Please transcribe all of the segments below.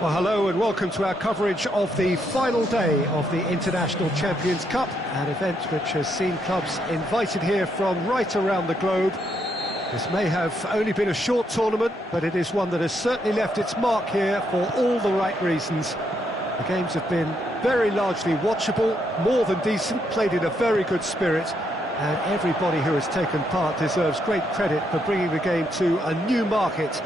Well, hello and welcome to our coverage of the final day of the International Champions Cup, an event which has seen clubs invited here from right around the globe. This may have only been a short tournament, but it is one that has certainly left its mark here for all the right reasons. The games have been very largely watchable, more than decent, played in a very good spirit, and everybody who has taken part deserves great credit for bringing the game to a new market.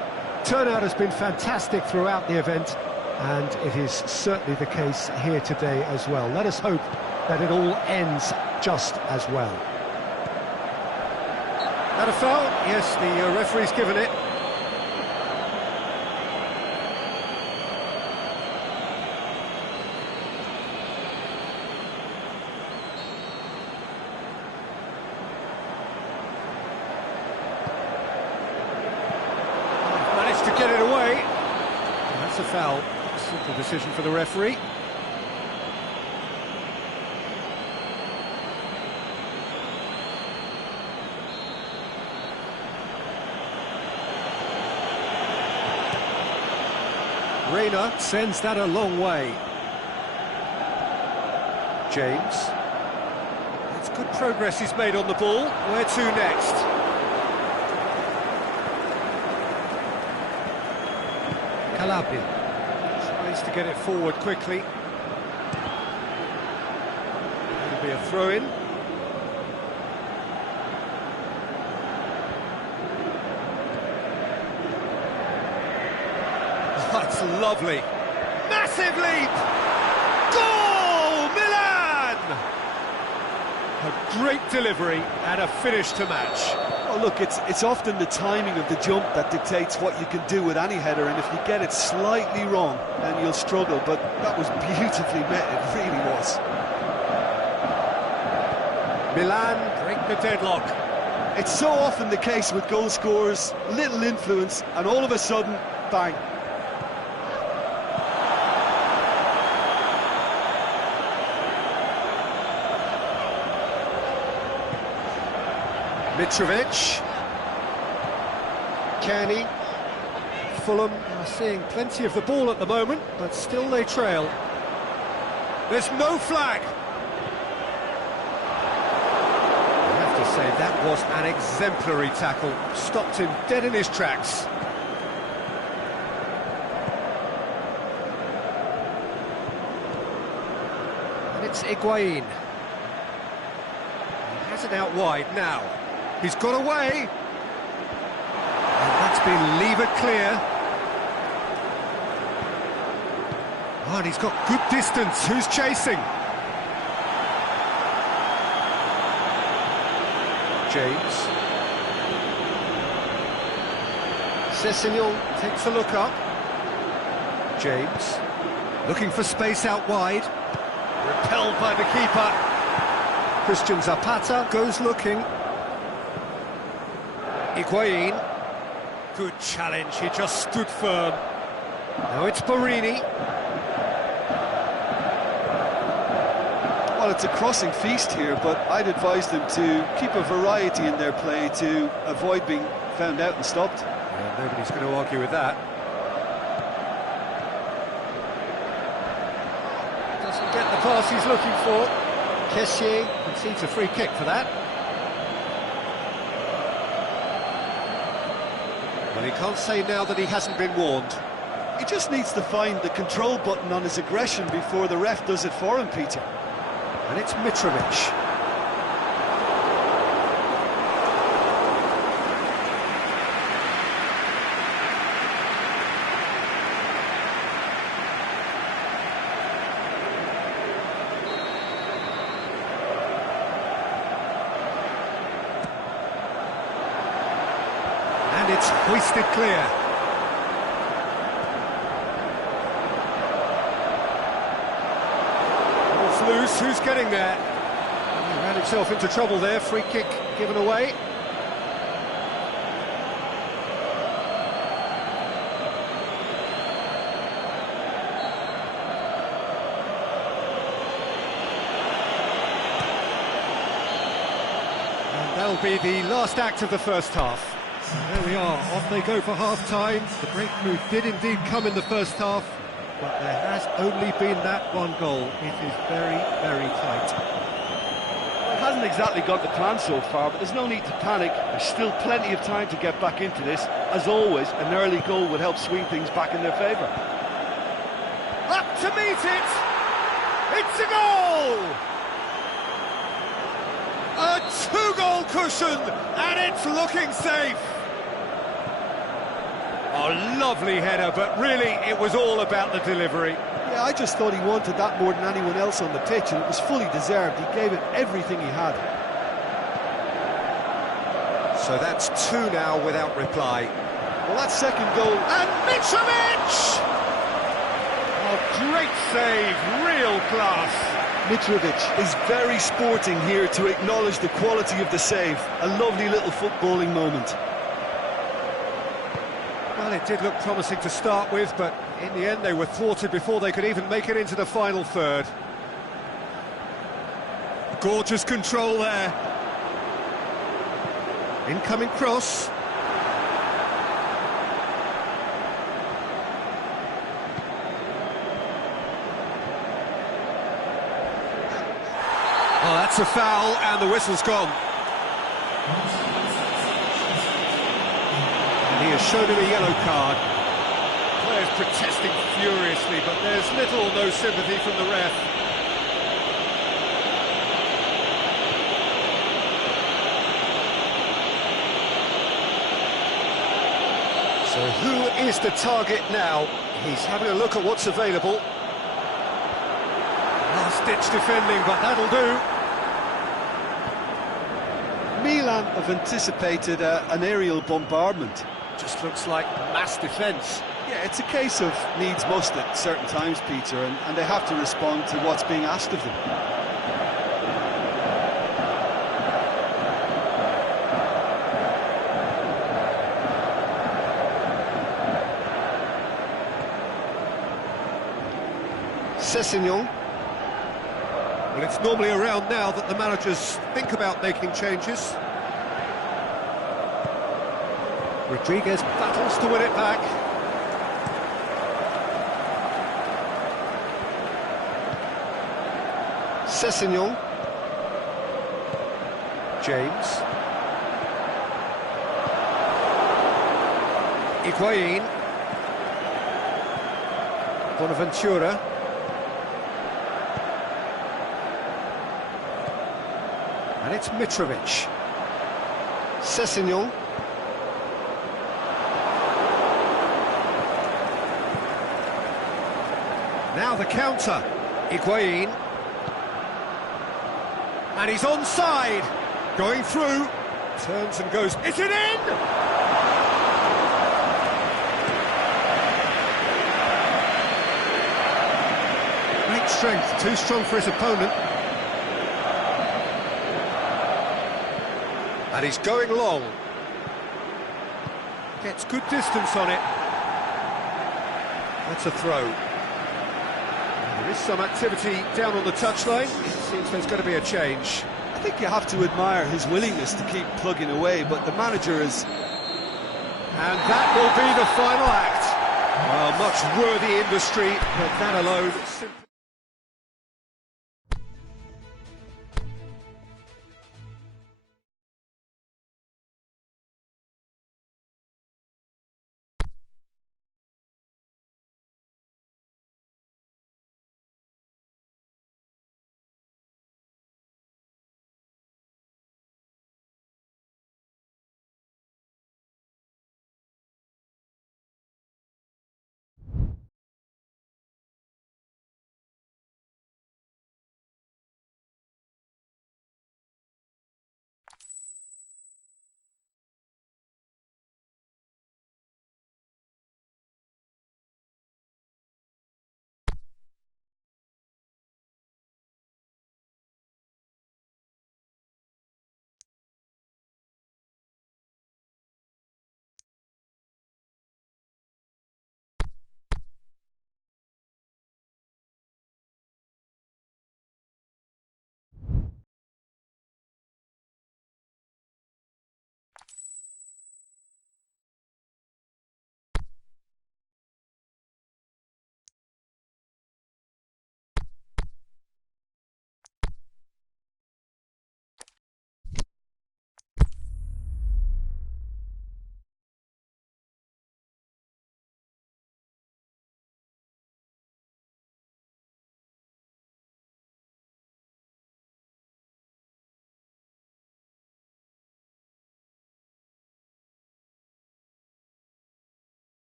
Turnout has been fantastic throughout the event, and it is certainly the case here today as well. Let us hope that it all ends just as well. That a foul? Yes, the referee's given it. Managed to get it away. And that's a foul. Simple decision for the referee. Reina sends that a long way. James. It's good progress he's made on the ball. Where to next? Calabria tries to get it forward quickly. It'll be a throw-in. That's lovely. Massive leap! Goal! Milan! A great delivery and a finish to match. Well, look, it's often the timing of the jump that dictates what you can do with any header, and if you get it slightly wrong, then you'll struggle, but that was beautifully met, it really was. Milan break the deadlock. It's so often the case with goal scorers, little influence, and all of a sudden, bang. Mitrovic. Kearney. Fulham are seeing plenty of the ball at the moment, but still they trail. There's no flag. I have to say, that was an exemplary tackle. Stopped him dead in his tracks. And it's Higuain. He has it out wide now. He's got away. And that's been levered clear. Oh, and he's got good distance. Who's chasing? James. Sessegnon takes a look up. James. Looking for space out wide. Repelled by the keeper. Christian Zapata goes looking. Higuain. Good challenge, he just stood firm. Now it's Borini. Well, it's a crossing feast here, but I'd advise them to keep a variety in their play to avoid being found out and stopped. Yeah, nobody's going to argue with that. Doesn't get the pass he's looking for. Kessié concedes a free kick for that. Well, he can't say now that he hasn't been warned. He just needs to find the control button on his aggression before the ref does it for him, Peter. And it's Mitrovic. And it's hoisted clear. Ball's loose, who's getting there? He ran himself into trouble there, free kick given away. That'll be the last act of the first half. There we are, off they go for half-time. The break move did indeed come in the first half, but there has only been that one goal. It is very, very tight. Well, it hasn't exactly got the plan so far, but there's no need to panic. There's still plenty of time to get back into this. As always, an early goal would help swing things back in their favour. Up to meet it! It's a goal! A two-goal cushion, and it's looking safe! A lovely header, but really it was all about the delivery. Yeah, I just thought he wanted that more than anyone else on the pitch, and it was fully deserved. He gave it everything he had. So that's two now without reply. Well, that second goal... And Mitrovic! A great save, real class. Mitrovic is very sporting here to acknowledge the quality of the save. A lovely little footballing moment. Well, it did look promising to start with, but in the end they were thwarted before they could even make it into the final third. Gorgeous control there. Incoming cross. Oh, that's a foul, and the whistle's gone. And he has shown him a yellow card. Players protesting furiously, but there's little or no sympathy from the ref. So who is the target now? He's having a look at what's available. Last-ditch defending, but that'll do. Milan have anticipated an aerial bombardment. Just looks like mass defence. Yeah, it's a case of needs must at certain times, Peter, and they have to respond to what's being asked of them. Sessegnon. Well, it's normally around now that the managers think about making changes. Rodriguez battles to win it back. Sessegnon. James. Higuain. Bonaventura. And it's Mitrovic. Sessegnon. Now the counter. Higuain. And he's onside. Going through. Turns and goes. Is it in? Great strength. Too strong for his opponent. And he's going long. Gets good distance on it. That's a throw. There is some activity down on the touchline. It seems there's going to be a change. I think you have to admire his willingness to keep plugging away, but the manager is... And that will be the final act. Well, much worthy industry, but that alone simply...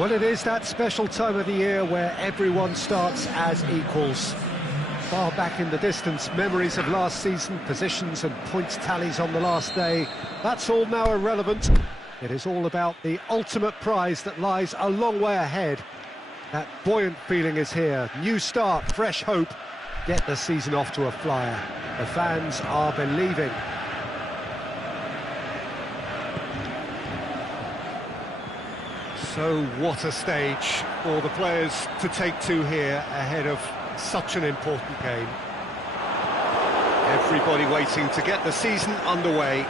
Well, it is that special time of the year where everyone starts as equals. Far back in the distance, memories of last season, positions and points tallies on the last day, that's all now irrelevant. It is all about the ultimate prize that lies a long way ahead. That buoyant feeling is here. New start, fresh hope. Get the season off to a flyer. The fans are believing. So what a stage for the players to take to here ahead of such an important game. Everybody waiting to get the season underway.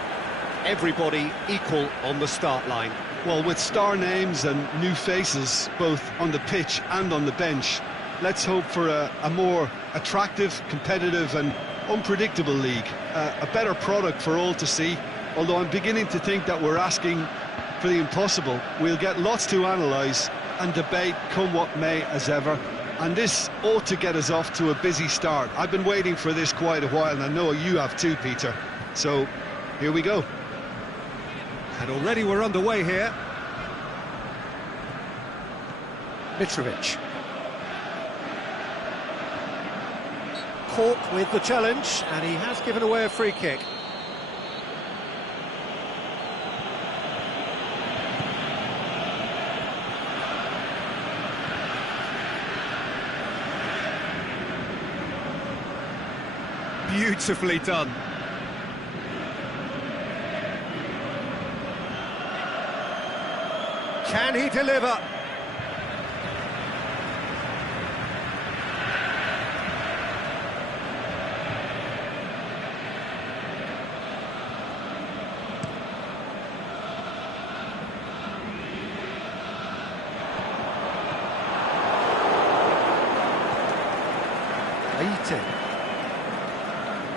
Everybody equal on the start line. Well, with star names and new faces, both on the pitch and on the bench, let's hope for a more attractive, competitive and unpredictable league. A better product for all to see, although I'm beginning to think that we're asking for the impossible. We'll get lots to analyse and debate come what may as ever, and this ought to get us off to a busy start. I've been waiting for this quite a while, and I know you have too, Peter. So, here we go. And already we're underway here. Mitrovic. Cork with the challenge, and he has given away a free kick. Beautifully done. Can he deliver?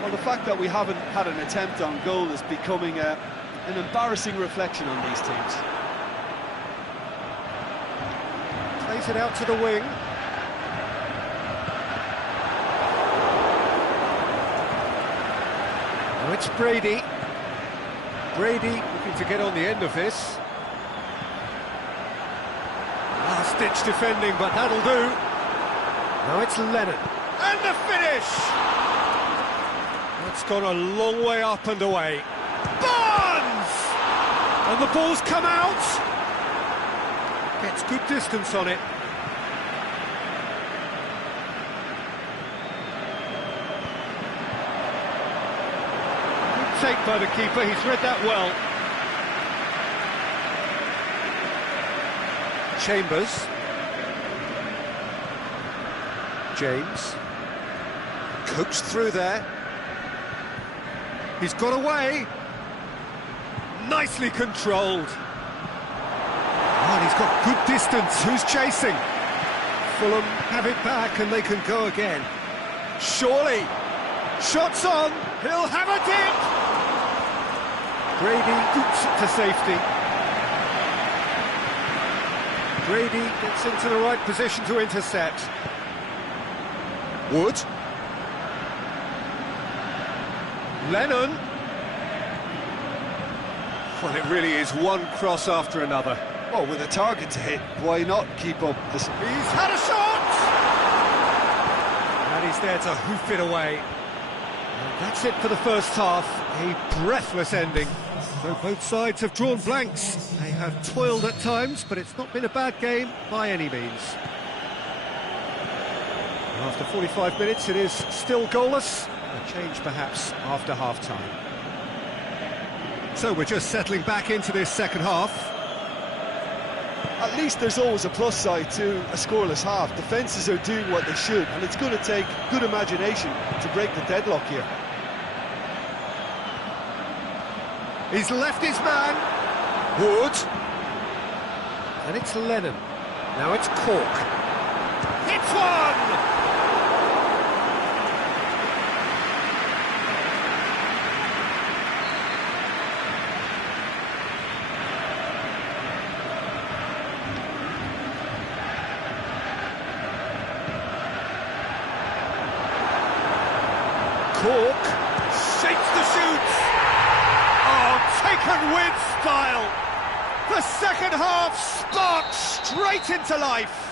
Well, the fact that we haven't had an attempt on goal is becoming an embarrassing reflection on these teams. Plays it out to the wing. Now it's Brady. Brady looking to get on the end of this. Last-ditch defending, but that'll do. Now it's Lennon. And the finish! It's gone a long way up and away. Barnes! And the ball's come out. Gets good distance on it. Good take by the keeper, he's read that well. Chambers. James. Coached through there. He's got away. Nicely controlled. Oh, and he's got good distance. Who's chasing? Fulham have it back and they can go again. Surely. Shots on. He'll have a dip. Brady boots it to safety. Brady gets into the right position to intercept. Wood. Lennon. Well, it really is one cross after another. Well, with a target to hit, why not keep up this? He's had a shot! And he's there to hoof it away. And that's it for the first half. A breathless ending. So both sides have drawn blanks. They have toiled at times, but it's not been a bad game by any means. After 45 minutes, it is still goalless. A change perhaps after half-time. So we're just settling back into this second half. At least there's always a plus side to a scoreless half. Defences are doing what they should, and it's going to take good imagination to break the deadlock here. He's left his man. Wood. And it's Lennon. Now it's Cork. It's one! Cork shapes the shoot. Oh, taken with style. The second half sparked straight into life.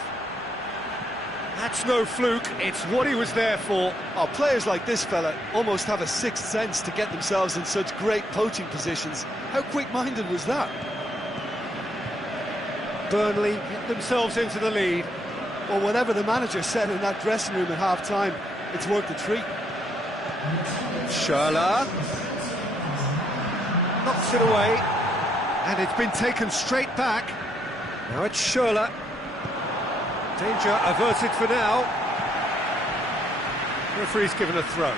That's no fluke, it's what he was there for. Oh, players like this fella almost have a sixth sense to get themselves in such great poaching positions. How quick-minded was that? Burnley get themselves into the lead. Well, whatever the manager said in that dressing room at half-time, it's worked a treat. Schürrle knocks it away, and it's been taken straight back. Now it's Schürrle. Danger averted for now. Referee's given a throw.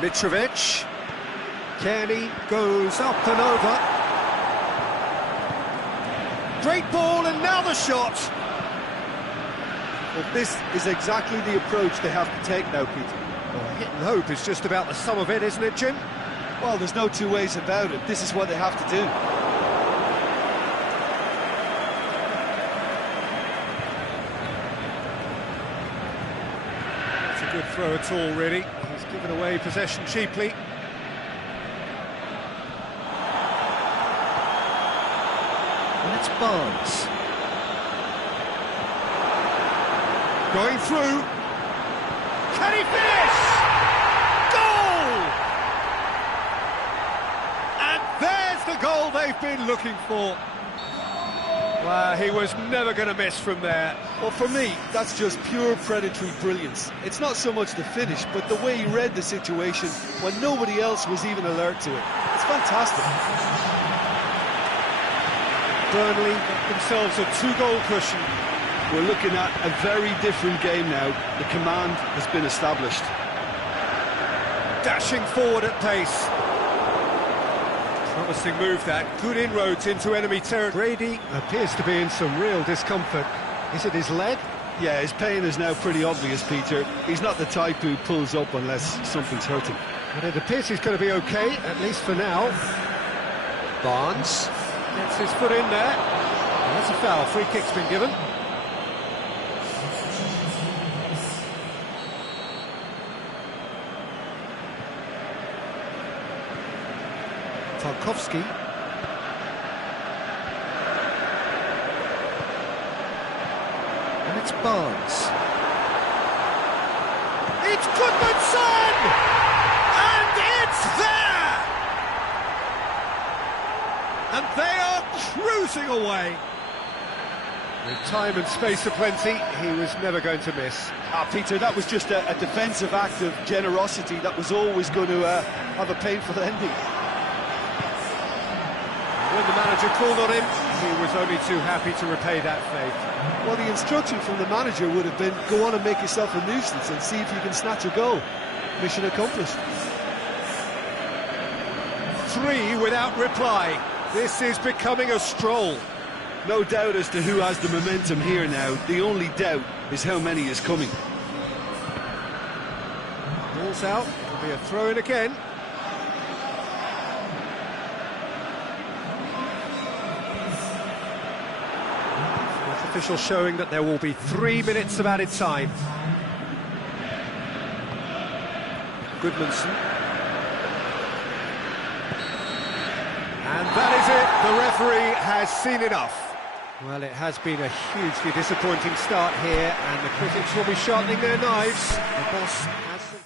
Mitrovic. Kearney goes up and over. Great ball, and now the shot. Well, this is exactly the approach they have to take now, Peter. Well, hit and hope is just about the sum of it, isn't it, Jim? Well, there's no two ways about it. This is what they have to do. That's a good throw at all, really. He's given away possession cheaply. And it's Barnes. Going through. Can he finish? Goal! And there's the goal they've been looking for. Well, he was never going to miss from there. Well, for me, that's just pure predatory brilliance. It's not so much the finish, but the way he read the situation when nobody else was even alert to it. It's fantastic. Burnley got themselves a two-goal cushion. We're looking at a very different game now. The command has been established. Dashing forward at pace. Promising move that. Good inroads into enemy territory. Brady appears to be in some real discomfort. Is it his leg? Yeah, his pain is now pretty obvious, Peter. He's not the type who pulls up unless something's hurting. But it appears he's going to be okay, at least for now. Barnes gets his foot in there. And that's a foul. Free kick's been given. Tarkowski. And it's Barnes. It's Goodmanson! And it's there! And they are cruising away. With time and space aplenty, he was never going to miss. Peter, that was just a defensive act of generosity that was always going to have a painful ending. When the manager called on him, he was only too happy to repay that favour. Well, the instruction from the manager would have been, go on and make yourself a nuisance and see if you can snatch a goal. Mission accomplished. 3 without reply. This is becoming a stroll. No doubt as to who has the momentum here now. The only doubt is how many is coming. Ball's out. Could be a throw-in again. Official showing that there will be 3 minutes of added time. Goodmanson. And that is it. The referee has seen enough. Well, it has been a hugely disappointing start here, and the critics will be sharpening their knives. The boss has them.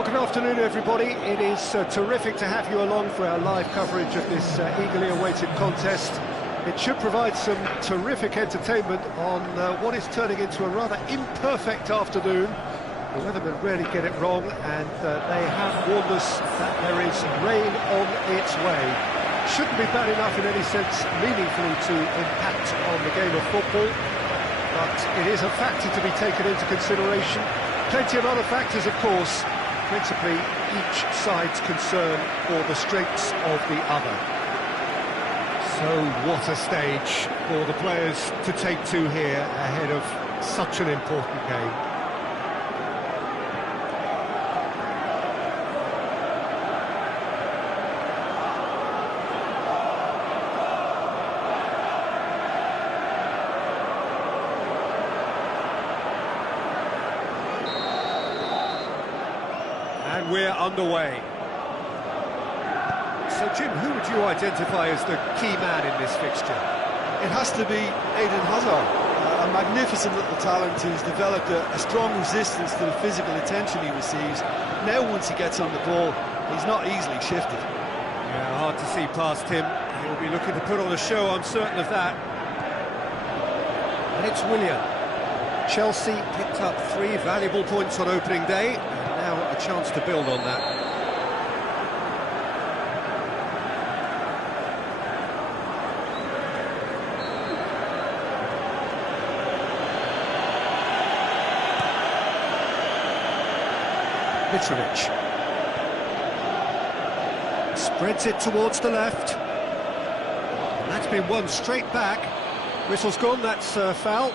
Well, good afternoon, everybody. It is terrific to have you along for our live coverage of this eagerly awaited contest. It should provide some terrific entertainment on what is turning into a rather imperfect afternoon. The weathermen rarely get it wrong, and they have warned us that there is rain on its way. Shouldn't be bad enough in any sense meaningfully to impact on the game of football, but it is a factor to be taken into consideration. Plenty of other factors, of course, principally each side's concern for the strengths of the other. So what a stage for the players to take to here ahead of such an important game. And we're underway. So, Jim, who would you identify as the key man in this fixture? It has to be Eden Hazard, a magnificent little talent who's developed a strong resistance to the physical attention he receives. Now, once he gets on the ball, he's not easily shifted. Yeah, hard to see past him. He'll be looking to put on a show, I'm certain of that. And it's Willian. Chelsea picked up 3 valuable points on opening day, and now a chance to build on that. Mitrovic spreads it towards the left. And that's been won straight back. Whistle's gone, that's foul.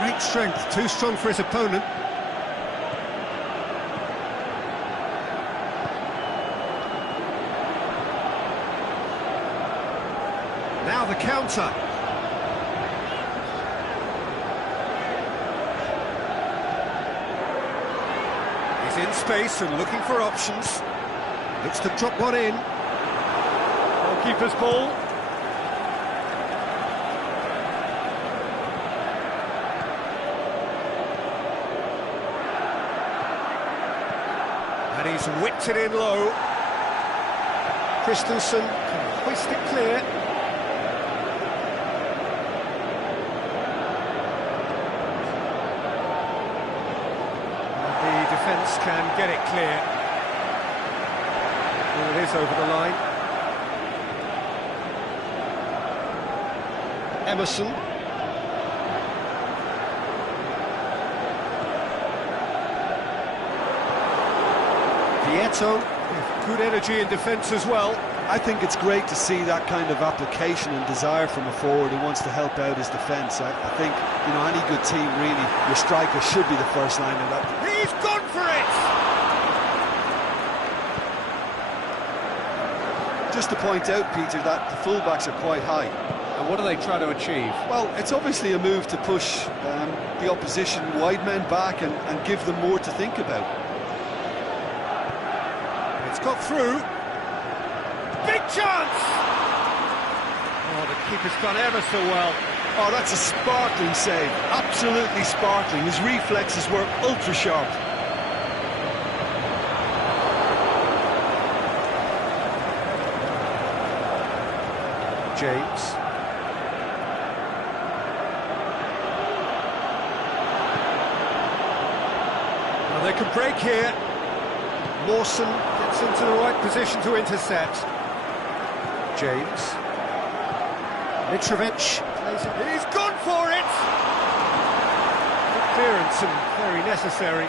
Great strength, too strong for his opponent. Now the counter. He's in space and looking for options. Looks to drop one in. Goalkeeper's ball. And he's whipped it in low. Christensen can hoist it clear. Defence can get it clear. Well, it is over the line. Emerson. Vieto, with good energy in defence as well. I think it's great to see that kind of application and desire from a forward who wants to help out his defence. I think, you know, any good team, really, your striker should be the first line of that. He's gone for it! Just to point out, Peter, that the fullbacks are quite high. And what are they trying to achieve? Well, it's obviously a move to push the opposition wide men back and give them more to think about. It's got through. Big chance! Oh, the keeper's done ever so well. Oh, that's a sparkling save. Absolutely sparkling. His reflexes were ultra sharp. James. Well, they can break here. Mawson gets into the right position to intercept. James. Mitrovic plays it. He's gone for it! Good clearance and very necessary.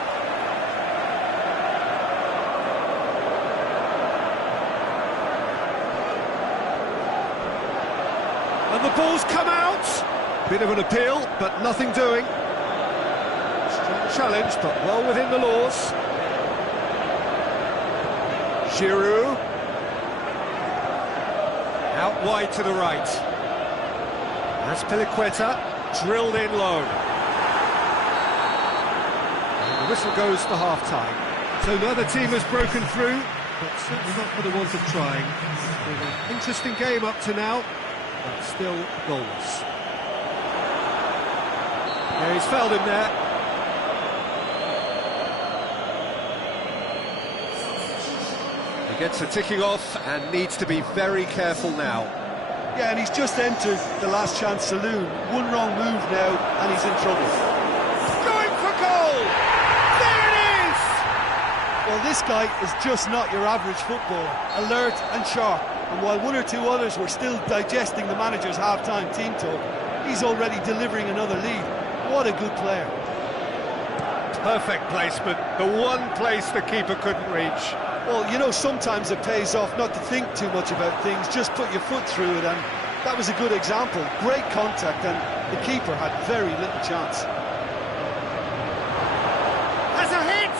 And the ball's come out! Bit of an appeal, but nothing doing. Strong challenge, but well within the laws. Giroud. Out wide to the right. That's Piliqueta, drilled in low. And the whistle goes to half-time. So neither team has broken through, but certainly not for the want of trying. It's been an interesting game up to now. but still goalless. Yeah, he's fouled him there. He gets a ticking off and needs to be very careful now. Yeah, and he's just entered the last chance saloon. One wrong move now, and he's in trouble. Going for goal! There it is! Well, this guy is just not your average footballer. Alert and sharp. And while one or two others were still digesting the manager's half-time team talk, he's already delivering another lead. What a good player. Perfect placement, the one place the keeper couldn't reach. Well, you know, sometimes it pays off not to think too much about things, just put your foot through it, and that was a good example. Great contact, and the keeper had very little chance. Has a hit!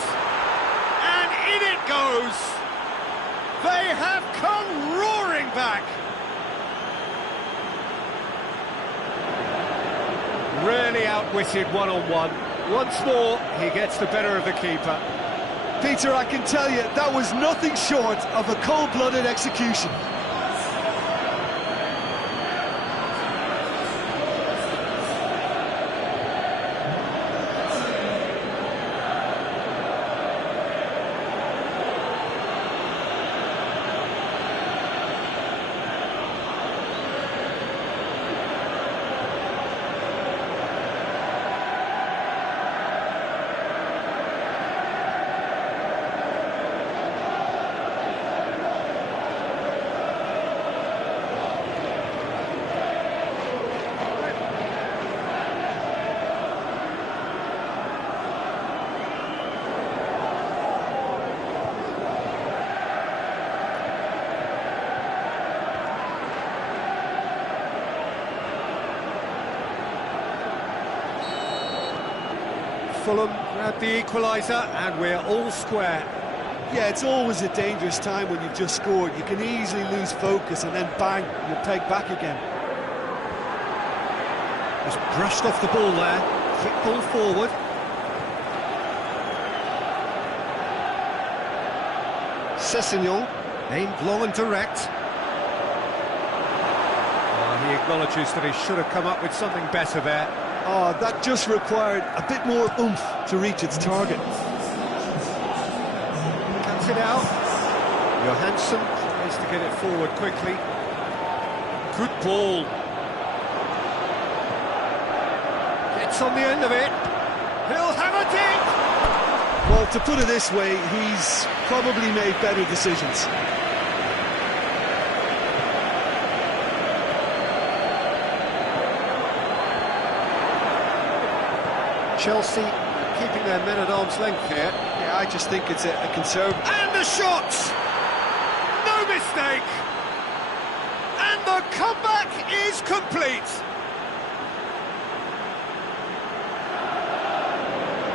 And in it goes! They have come roaring back! Really outwitted one-on-one. Once more, he gets the better of the keeper. Peter, I can tell you, that was nothing short of a cold-blooded execution. Fulham grab the equaliser and we're all square. Yeah, it's always a dangerous time when you've just scored. You can easily lose focus and then bang, you're pegged back again. Just brushed off the ball there. Quick ball forward. Sessegnon, aimed long and direct. He acknowledges that he should have come up with something better there. Oh, that just required a bit more oomph to reach its target. Cuts it out. Johansson tries to get it forward quickly. Good ball. Gets on the end of it. He'll have a dig! Well, to put it this way, he's probably made better decisions. Chelsea keeping their men at arm's length here. Yeah, I just think it's a conservative. And the shot! No mistake! And the comeback is complete!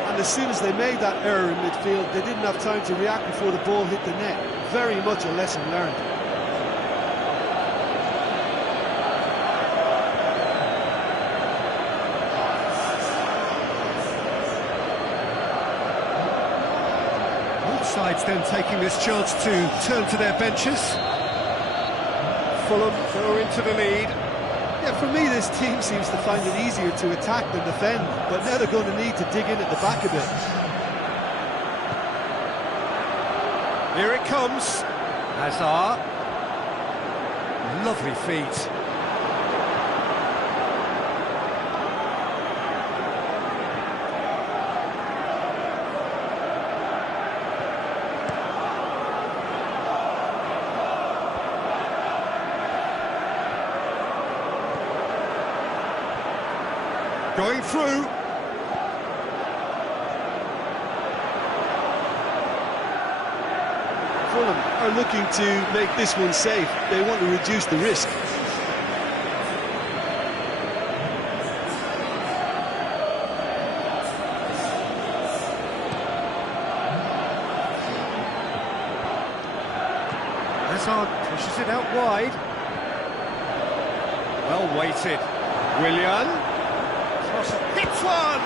And as soon as they made that error in midfield, they didn't have time to react before the ball hit the net. Very much a lesson learned. Sides then taking this chance to turn to their benches. Fulham go into the lead. Yeah, for me this team seems to find it easier to attack than defend, but now they're going to need to dig in at the back a bit. Here it comes. Hazard. Lovely feet. Going through. Fulham are looking to make this one safe. They want to reduce the risk. Hazard pushes it out wide. Well weighted. Willian. Hits one!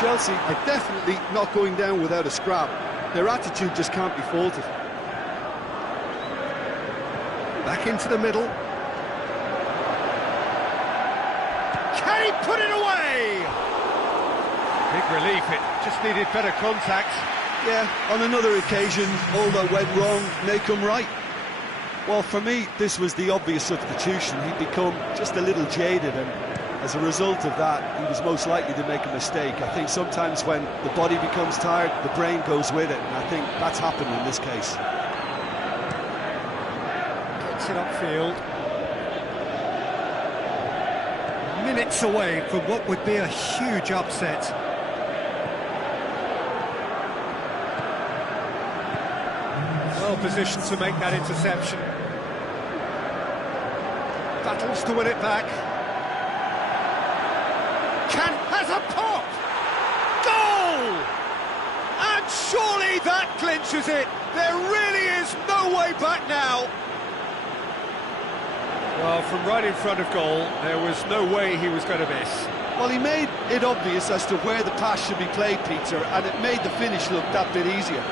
Chelsea are definitely not going down without a scrap. Their attitude just can't be faulted. Back into the middle. Can he put it away? Big relief, it just needed better contact. Yeah, on another occasion, all that went wrong may come right. Well, for me, this was the obvious substitution. He'd become just a little jaded, and as a result of that, he was most likely to make a mistake. I think sometimes when the body becomes tired, the brain goes with it, and I think that's happened in this case. Gets it upfield. Minutes away from what would be a huge upset. Well positioned to make that interception. Battles to win it back. Has a pop! Goal! And surely that clinches it. There really is no way back now. Well, from right in front of goal, there was no way he was going to miss. Well, he made it obvious as to where the pass should be played, Peter, and it made the finish look that bit easier.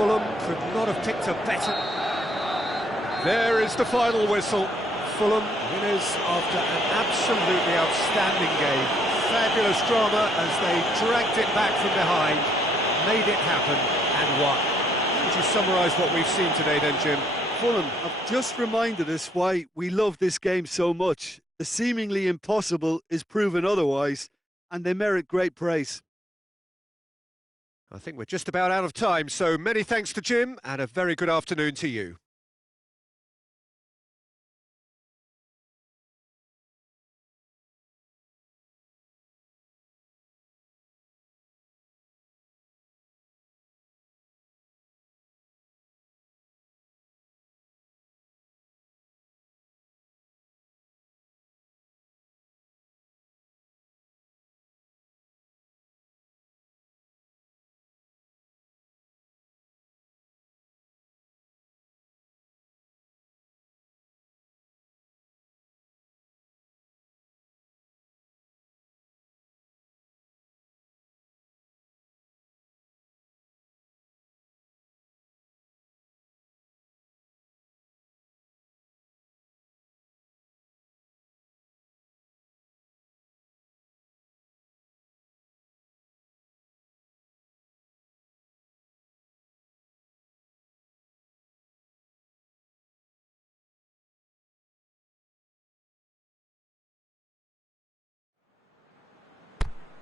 Fulham could not have picked a better. There is the final whistle. Fulham winners after an absolutely outstanding game. Fabulous drama as they dragged it back from behind, made it happen and won. How would you summarise what we've seen today then, Jim? Fulham have just reminded us why we love this game so much. The seemingly impossible is proven otherwise, and they merit great praise. I think we're just about out of time, so many thanks to Jim and a very good afternoon to you.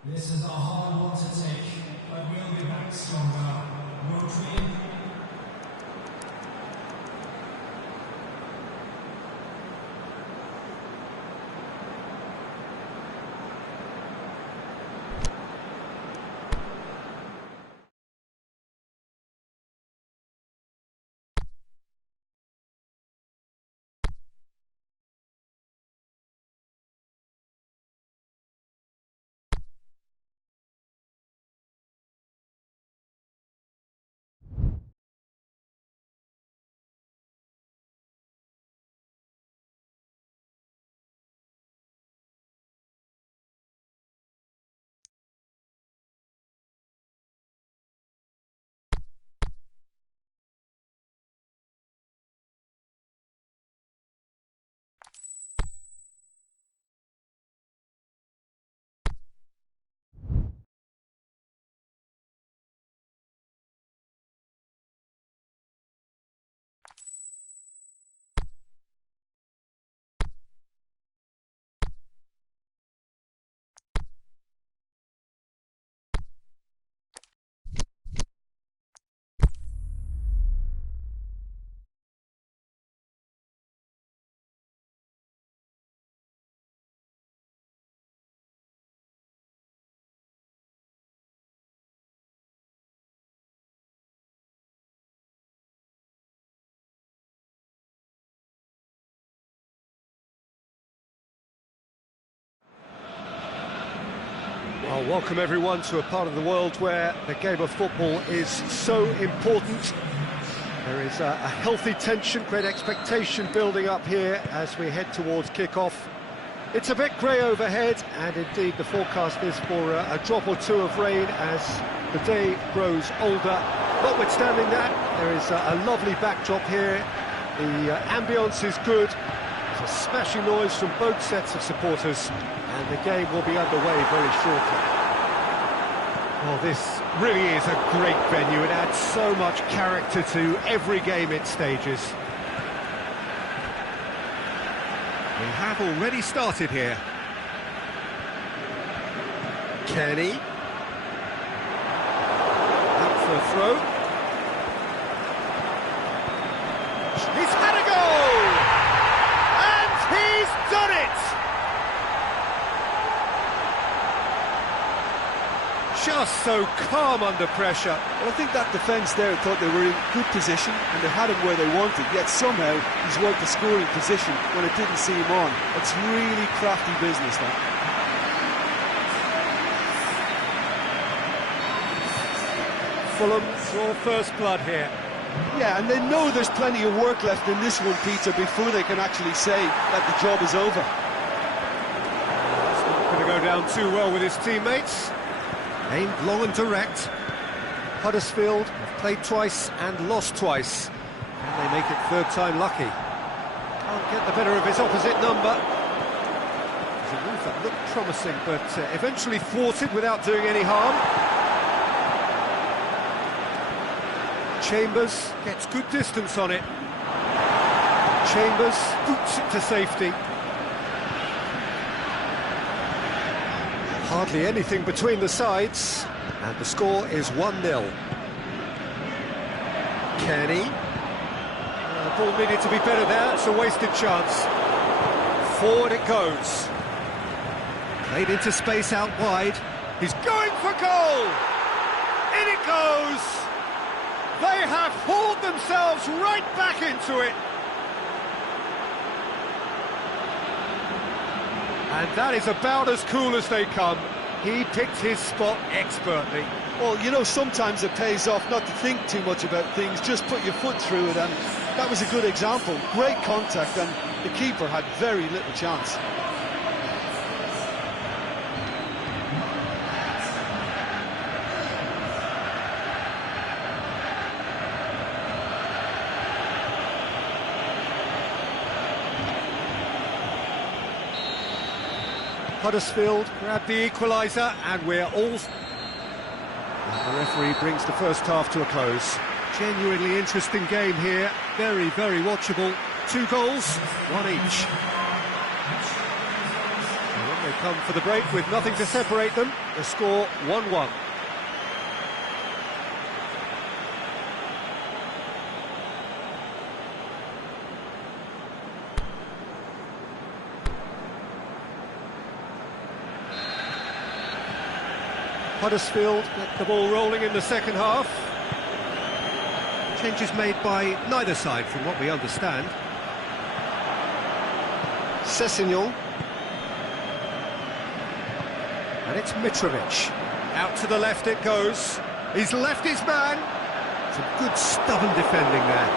This is a hard one to take, but we'll be back stronger, won't we? Well, welcome everyone to a part of the world where the game of football is so important. There is a healthy tension, great expectation building up here as we head towards kick-off. It's a bit grey overhead, and indeed the forecast is for a drop or two of rain as the day grows older. Notwithstanding that, there is a lovely backdrop here. The ambience is good. There's a smashing noise from both sets of supporters, and the game will be underway very shortly. Well, this really is a great venue. It adds so much character to every game it stages. We have already started here. Kenny. Out for a throw. He's had a goal! And he's done it! Just so calm under pressure. Well, I think that defence there thought they were in good position and they had him where they wanted, yet somehow he's worked the scoring position when it didn't see him on. It's really crafty business, that. Fulham draw first blood here. Yeah, and they know there's plenty of work left in this one, Peter, before they can actually say that the job is over. That's not going to go down too well with his teammates. Aimed long and direct. Huddersfield have played twice and lost twice. Can they make it third time lucky? Can't get the better of his opposite number. There's a move that looked promising, but eventually thwarted without doing any harm. Chambers gets good distance on it. Chambers boots it to safety. Hardly anything between the sides, and the score is 1-0. Kenny. The ball needed to be better there, it's a wasted chance. Forward it goes. Played into space out wide. He's going for goal! In it goes! They have hauled themselves right back into it. And that is about as cool as they come. He picked his spot expertly. Well, you know, sometimes it pays off not to think too much about things, just put your foot through it, and that was a good example. Great contact, and the keeper had very little chance. Huddersfield grab the equaliser, and we're all... And the referee brings the first half to a close. Genuinely interesting game here, very, very watchable. 2 goals, 1 each. And when they come for the break with nothing to separate them, the score 1-1. Huddersfield get the ball rolling in the second half. Changes made by neither side from what we understand. Sessegnon. And it's Mitrovic. Out to the left it goes. He's left his man. Some good stubborn defending there.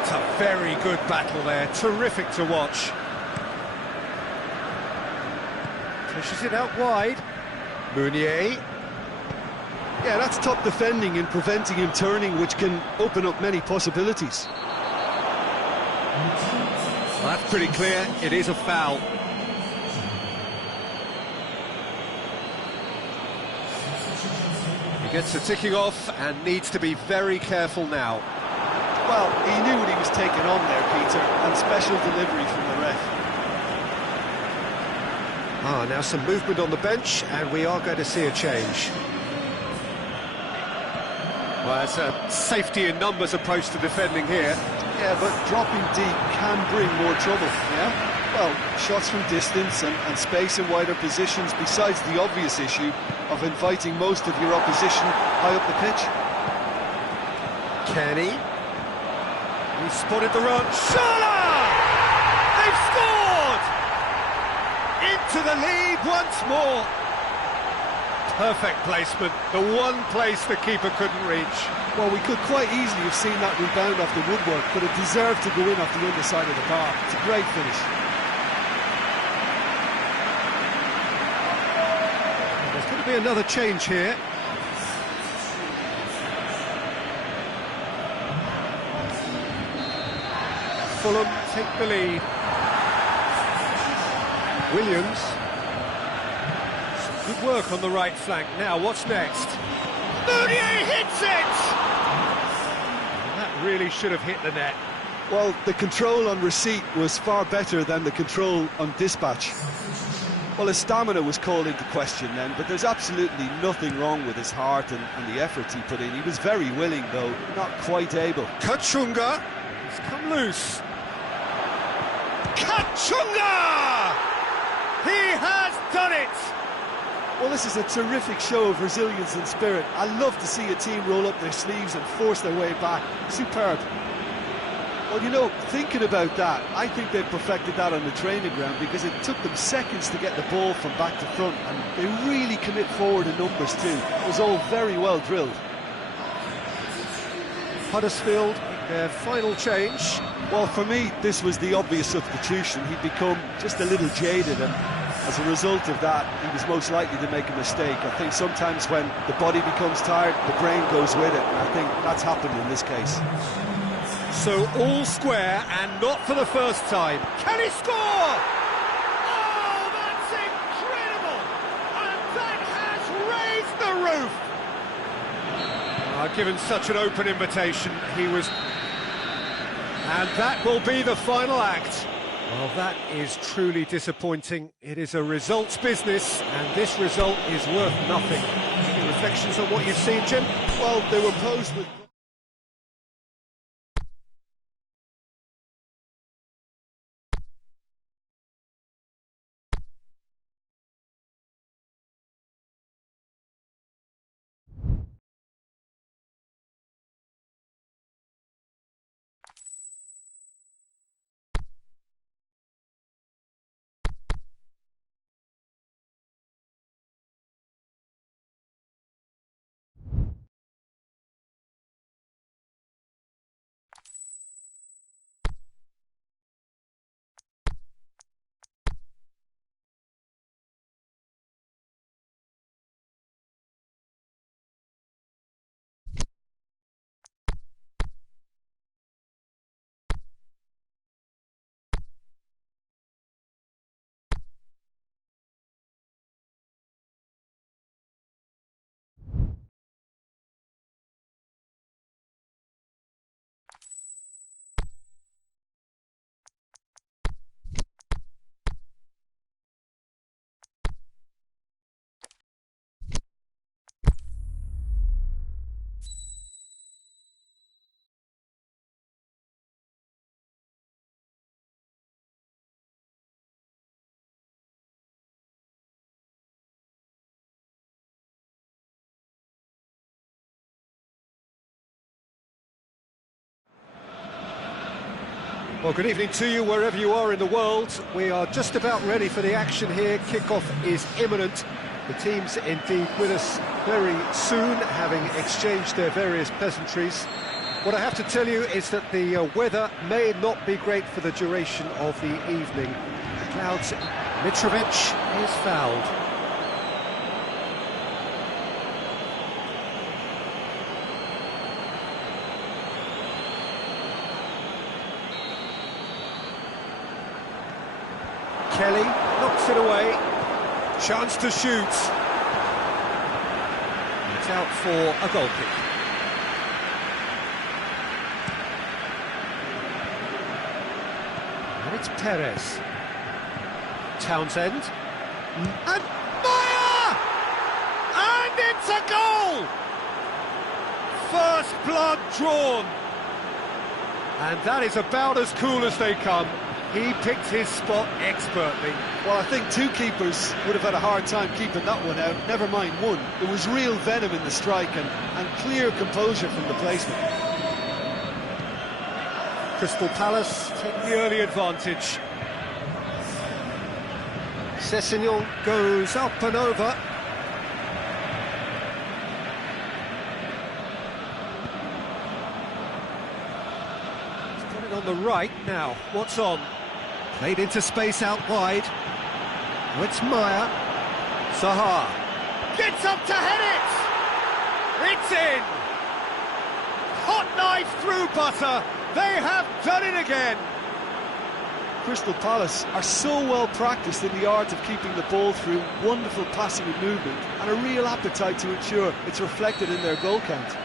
It's a very good battle there. Terrific to watch. Pushes it out wide. Meunier. Yeah, that's top defending and preventing him turning, which can open up many possibilities. Well, that's pretty clear. It is a foul. He gets the ticking off and needs to be very careful now. Well, he knew what he was taking on there, Peter, and special delivery from the ref. Now some movement on the bench, and we are going to see a change. Well, it's a safety in numbers approach to defending here. Yeah, but dropping deep can bring more trouble, yeah? Well, shots from distance and space in wider positions, besides the obvious issue of inviting most of your opposition high up the pitch. Kenny. He spotted the run. Salah! They've scored! Into the lead once more. Perfect placement, the one place the keeper couldn't reach. Well, we could quite easily have seen that rebound off the woodwork, but it deserved to go in off the underside of the bar. It's a great finish. There's going to be another change here. Fulham take the lead. Williams. Good work on the right flank. Now, what's next? Mounier hits it! That really should have hit the net. Well, the control on receipt was far better than the control on dispatch. Well, his stamina was called into question then, but there's absolutely nothing wrong with his heart and the efforts he put in. He was very willing, though, not quite able. Kachunga! He's come loose. Kachunga! He has done it! Well, this is a terrific show of resilience and spirit. I love to see a team roll up their sleeves and force their way back. Superb. Well, you know, thinking about that, I think they've perfected that on the training ground because it took them seconds to get the ball from back to front, and they really commit forward in numbers too. It was all very well drilled. Huddersfield, their final change. Well, for me, this was the obvious substitution. He'd become just a little jaded, and as a result of that, he was most likely to make a mistake. I think sometimes when the body becomes tired, the brain goes with it, and I think that's happened in this case. So all square, and not for the first time. Can he score? Oh, that's incredible! And that has raised the roof! Given such an open invitation, he was... And that will be the final act. Well, that is truly disappointing. It is a results business, and this result is worth nothing. Any reflections on what you've seen, Jim? Well, they were posed with... Well, good evening to you wherever you are in the world. We are just about ready for the action here. Kickoff is imminent. The teams indeed with us very soon, having exchanged their various pleasantries. What I have to tell you is that the weather may not be great for the duration of the evening. The clouds. Mitrovic is fouled. Kelly knocks it away. Chance to shoot. It's out for a goal kick. And it's Perez. Townsend. And Meyer! And it's a goal! First blood drawn. And that is about as cool as they come. He picked his spot expertly. Well, I think two keepers would have had a hard time keeping that one out, never mind one. There was real venom in the strike and clear composure from the placement. Crystal Palace take the early advantage. Sessegnon goes up and over. on the right now. What's on? Played into space out wide. Oh, it's Maya. Zaha. Gets up to head it! It's in! Hot knife through butter. They have done it again. Crystal Palace are so well practiced in the art of keeping the ball through wonderful passing and movement, and a real appetite to ensure it's reflected in their goal count.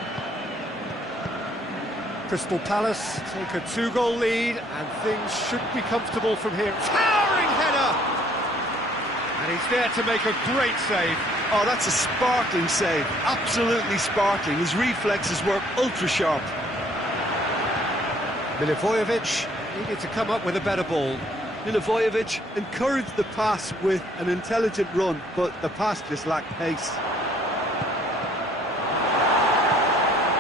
Crystal Palace take a 2-goal lead, and things should be comfortable from here. Towering header! And he's there to make a great save. Oh, that's a sparkling save. Absolutely sparkling. His reflexes were ultra-sharp. Milivojevic needed to come up with a better ball. Milivojevic encouraged the pass with an intelligent run, but the pass just lacked pace.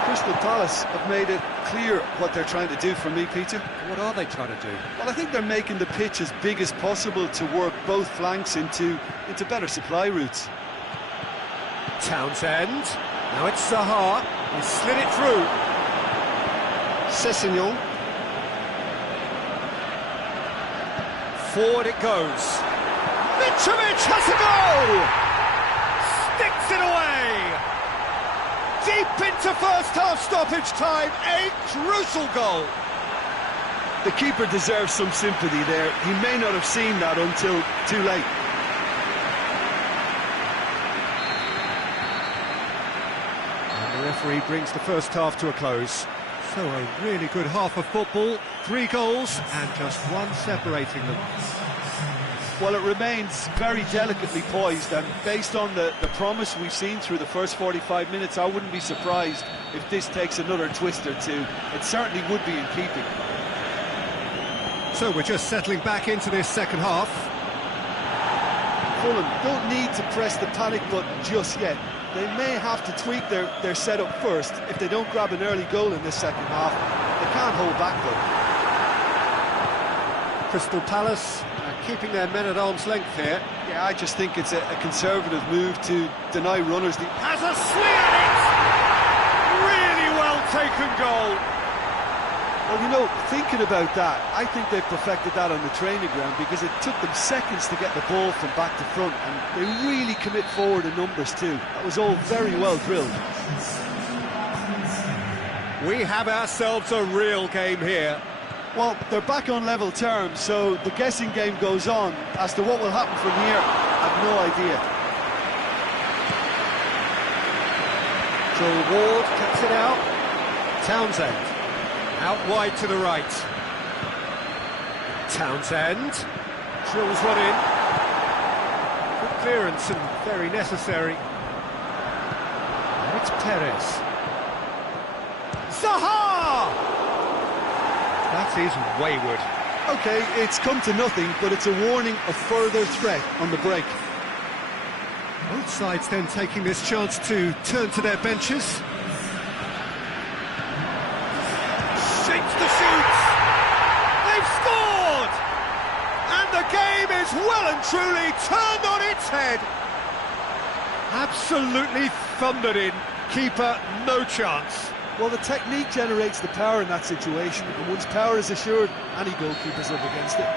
Crystal Palace have made it clear what they're trying to do for me, Peter. What are they trying to do? Well, I think they're making the pitch as big as possible to work both flanks into better supply routes. Townsend. Now it's Zaha. He slid it through. Sessegnon. Forward it goes. Mitrovic has a goal! Sticks it away! Deep into first half stoppage time, a crucial goal. The keeper deserves some sympathy there. He may not have seen that until too late. And the referee brings the first half to a close. So a really good half of football, 3 goals and just one separating them. Well, it remains very delicately poised, and based on the promise we've seen through the first 45 minutes, I wouldn't be surprised if this takes another twist or two. It certainly would be in keeping. So we're just settling back into this second half. Fulham don't need to press the panic button just yet. They may have to tweak their setup first. If they don't grab an early goal in this second half, they can't hold back though. Crystal Palace keeping their men at arm's length here. Yeah, I just think it's a conservative move to deny runners the... Has a swing at it! Really well taken goal. Well, you know, thinking about that, I think they've perfected that on the training ground, because it took them seconds to get the ball from back to front, and they really commit forward in numbers too. That was all very well drilled. We have ourselves a real game here. Well, they're back on level terms, so the guessing game goes on. As to what will happen from here, I've no idea. Joel Ward cuts it out. Townsend. Out wide to the right. Townsend drills one in. Good clearance and very necessary. And it's Perez. Zaha! That is wayward. OK, it's come to nothing, but it's a warning of further threat on the break. Both sides then taking this chance to turn to their benches. Shakes the shoots! They've scored! And the game is well and truly turned on its head. Absolutely thundered in. Keeper, no chance. Well, the technique generates the power in that situation, and once power is assured, any goalkeeper's up against it.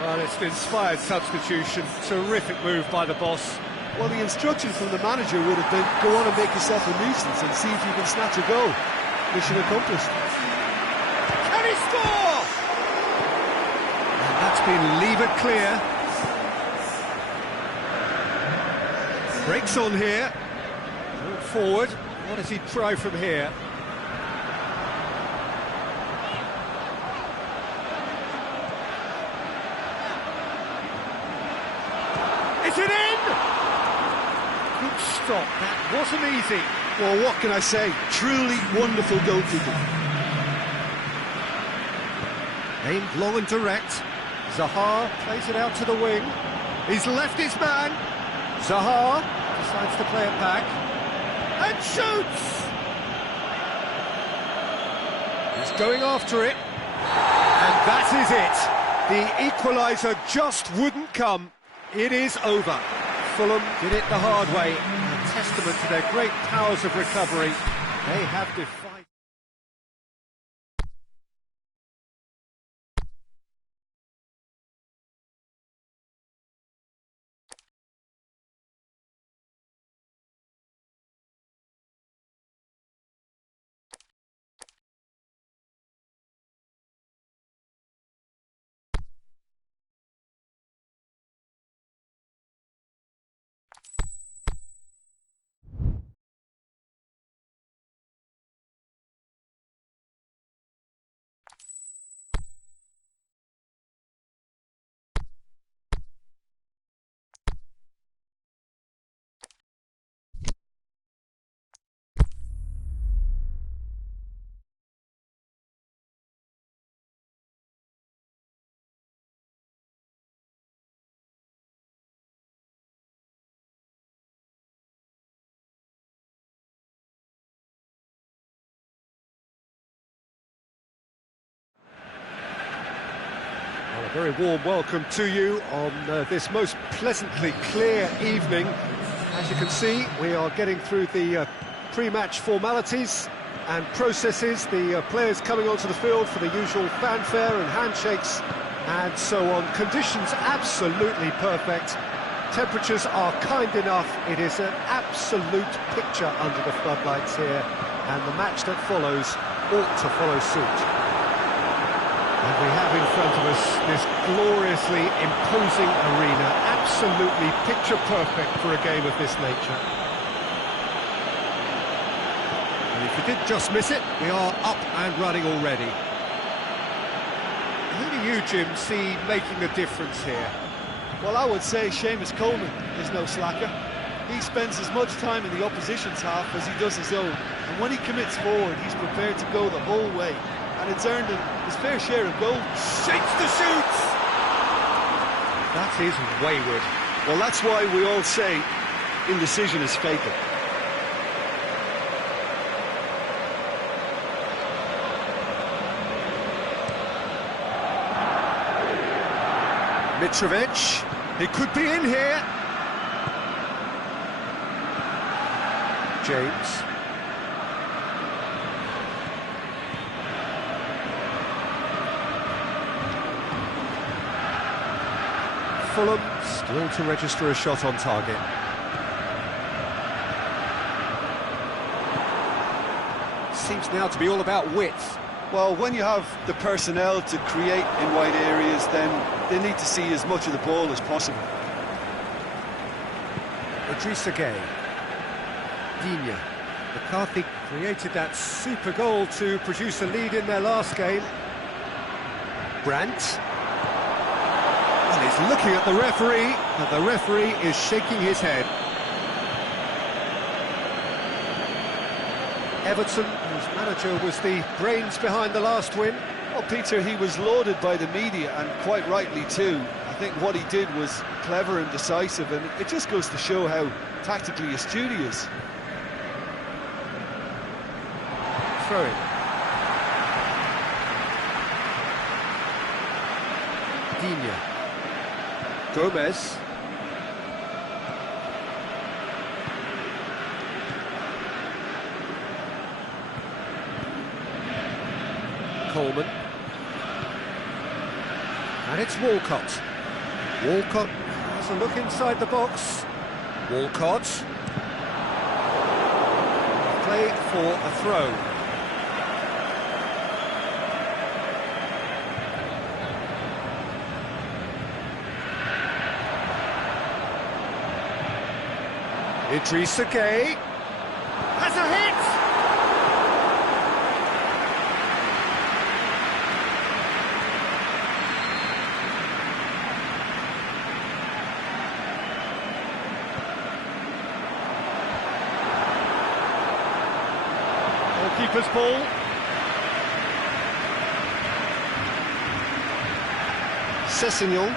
Well, it's an inspired substitution. Terrific move by the boss. Well, the instruction from the manager would have been, go on and make yourself a nuisance and see if you can snatch a goal. Mission accomplished. Can he score? And that's been levered clear. Breaks on here. Brought forward. What does he try from here? Is it in? Good stop. That wasn't easy. Well, what can I say? Truly wonderful goalkeeping. Aimed long and direct. Zaha plays it out to the wing. He's left his man. Zaha decides to play it back. And shoots! He's going after it. And that is it. The equaliser just wouldn't come. It is over. Fulham did it the hard way. A testament to their great powers of recovery. They have defied... A very warm welcome to you on this most pleasantly clear evening. As you can see, we are getting through the pre-match formalities and processes, the players coming onto the field for the usual fanfare and handshakes and so on. Conditions absolutely perfect. Temperatures are kind enough. It is an absolute picture under the floodlights here, and the match that follows ought to follow suit. And we have in front of us this gloriously imposing arena, absolutely picture perfect for a game of this nature. And if you did just miss it, we are up and running already. Who do you, Jim, see making a difference here? Well, I would say Seamus Coleman is no slacker. He spends as much time in the opposition's half as he does his own. And when he commits forward, he's prepared to go the whole way. And it's earned him his fair share of goals. Shapes to shoot! That is wayward. Well, that's why we all say indecision is fatal. Mitrovic, he could be in here. James. Fulham still to register a shot on target. Seems now to be all about width. Well, when you have the personnel to create in wide areas, then they need to see as much of the ball as possible. Idrissa Gueye. Digne. McCarthy created that super goal to produce a lead in their last game. Brandt. And he's looking at the referee, and the referee is shaking his head. Everton, whose manager was the brains behind the last win. Well, Peter, he was lauded by the media, and quite rightly too. I think what he did was clever and decisive, and it just goes to show how tactically astute he is. Throw in. Digne. Gomez. Coleman. And it's Walcott. Walcott has a look inside the box. Walcott. Play for a throw. Idrissa Gueye has a hit! Goalkeeper's ball. Sessegnon.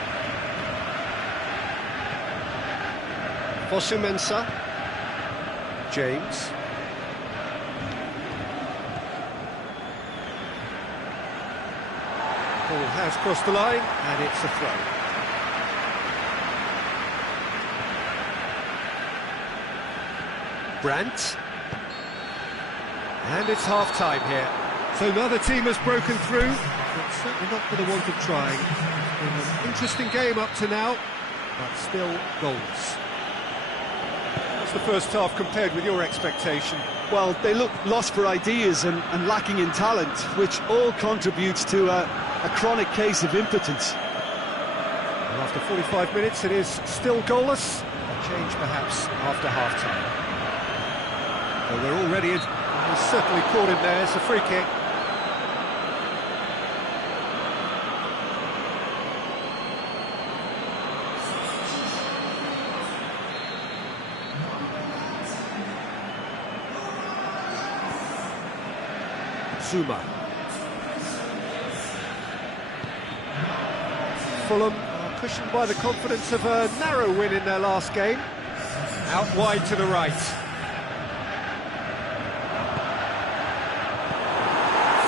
Fosu-Mensah. James. Ball has crossed the line, and it's a throw. Brandt. And it's half-time here. So another team has broken through, but certainly not for the want of trying. It's been an interesting game up to now, but still goals. The first half compared with your expectation? Well, they look lost for ideas and lacking in talent, which all contributes to a chronic case of impotence. Well, after 45 minutes, it is still goalless. A change, perhaps, after half-time. Well, we're already in. He's certainly caught him there. It's a free kick. Zuma. Fulham are cushioned by the confidence of a narrow win in their last game. Out wide to the right.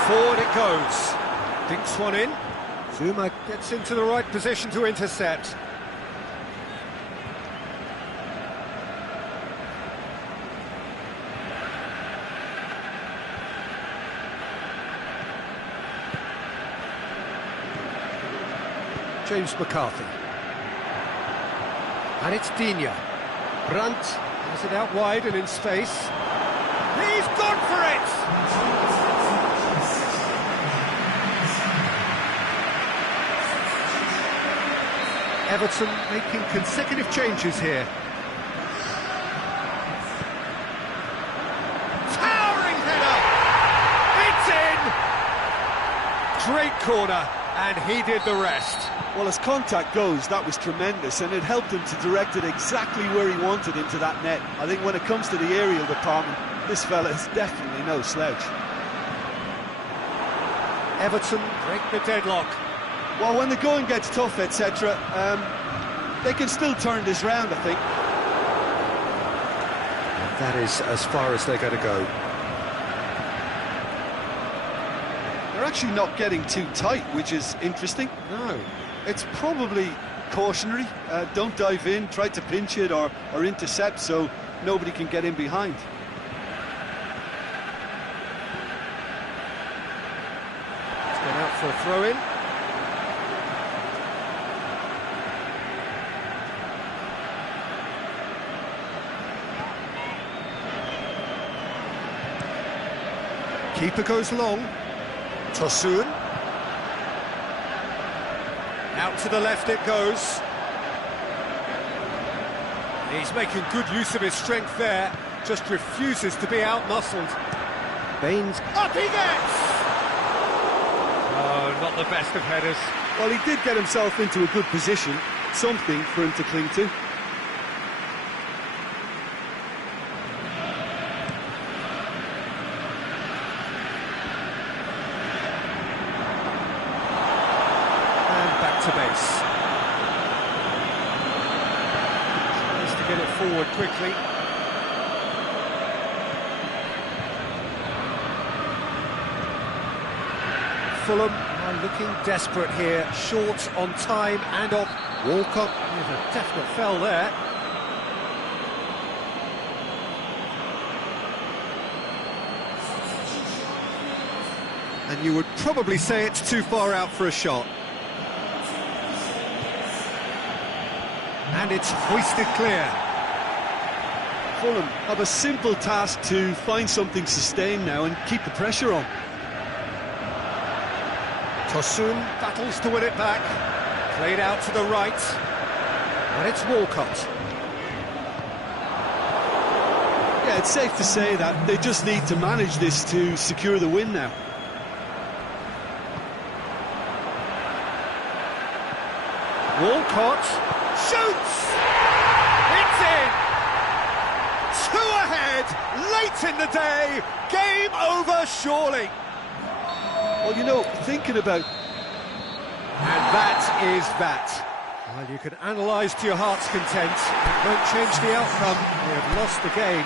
Forward it goes. Dinks one in. Zuma gets into the right position to intercept. James McCarthy. And it's Digne. Brandt has it out wide and in space. He's gone for it! Everton making consecutive changes here. Towering header! It's in! Great corner, and he did the rest. Well, as contact goes, that was tremendous, and it helped him to direct it exactly where he wanted into that net. I think when it comes to the aerial department, this fella is definitely no slouch. Everton break the deadlock. Well, when the going gets tough, etc., they can still turn this round, I think. That is as far as they're going to go. They're actually not getting too tight, which is interesting. No. It's probably cautionary. Don't dive in, try to pinch it or intercept so nobody can get in behind. Let's get out for a throw-in. Keeper goes long. Tosun. Out to the left it goes. He's making good use of his strength there. Just refuses to be out-muscled. Baines. Up he gets! Oh, not the best of headers. Well, he did get himself into a good position. Something for him to cling to. To base. Tries to get it forward quickly. Fulham are looking desperate here, short on time and off. Walcott with a definite fell there. And you would probably say it's too far out for a shot. And it's hoisted clear. Fulham have a simple task to find something sustained now and keep the pressure on. Tosun battles to win it back. Played out to the right. And it's Walcott. Yeah, it's safe to say that they just need to manage this to secure the win now. Walcott shoots! It's in! 2 ahead, late in the day, game over surely. Well, you know, thinking about... And that is that. Well, you can analyse to your heart's content. It won't change the outcome. We have lost the game.